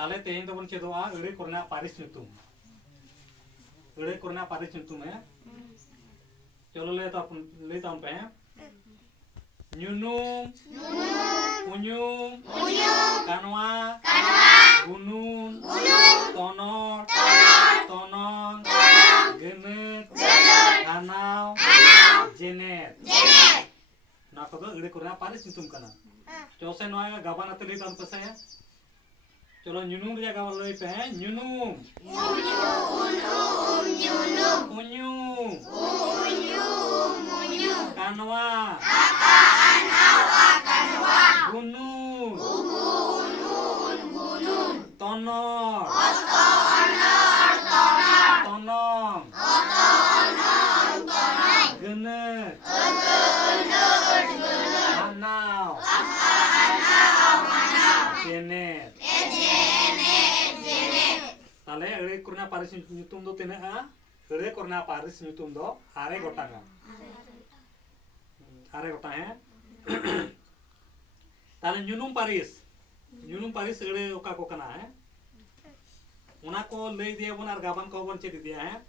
ताले तेहें तो बन चेदोआ अड़े कोरना पारिस नुतुम अड़े कोरना पारिस नुतुम है चलो ले तो हम पे nyunum unyum kanwa gunung tonor tonon genet hanau jenet na ko do ide korna paris nyutum kana chose noya gaban atli tam pesaya cholo nyunum ria gaban loi pe nyunum unyum kanwa gunung tonor tonon genet hanau jenet tale ere kurna paris nyutum do tena a ere kurna paris nyutum do are gotanga are gotang hai ताले न्यूनम पारिस एड़े ओका को कना है उना को ले दिया बन और गाबन को बन चेद दिया है